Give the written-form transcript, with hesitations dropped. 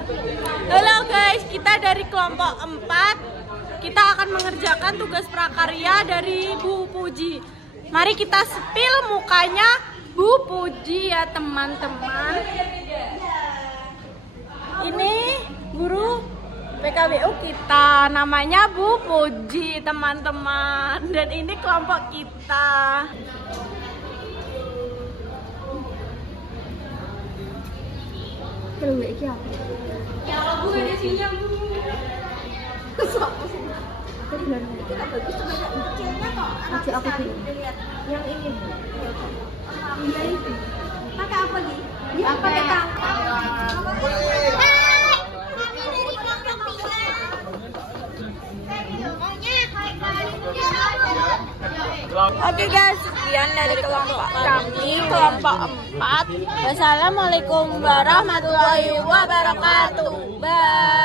Halo guys, kita dari kelompok 4. Kita akan mengerjakan tugas prakarya dari Bu Puji. Mari kita spill mukanya Bu Puji ya teman-teman. Ini guru PKBU kita, namanya Bu Puji teman-teman. Dan ini kelompok kita. Ya Bu, edisinya Bu. Yang ini. Pakai apa Gi? Pakai tangkap. Oke guys, sekian dari kelompok kami, kelompok 4. Wassalamualaikum warahmatullahi wabarakatuh. Bye.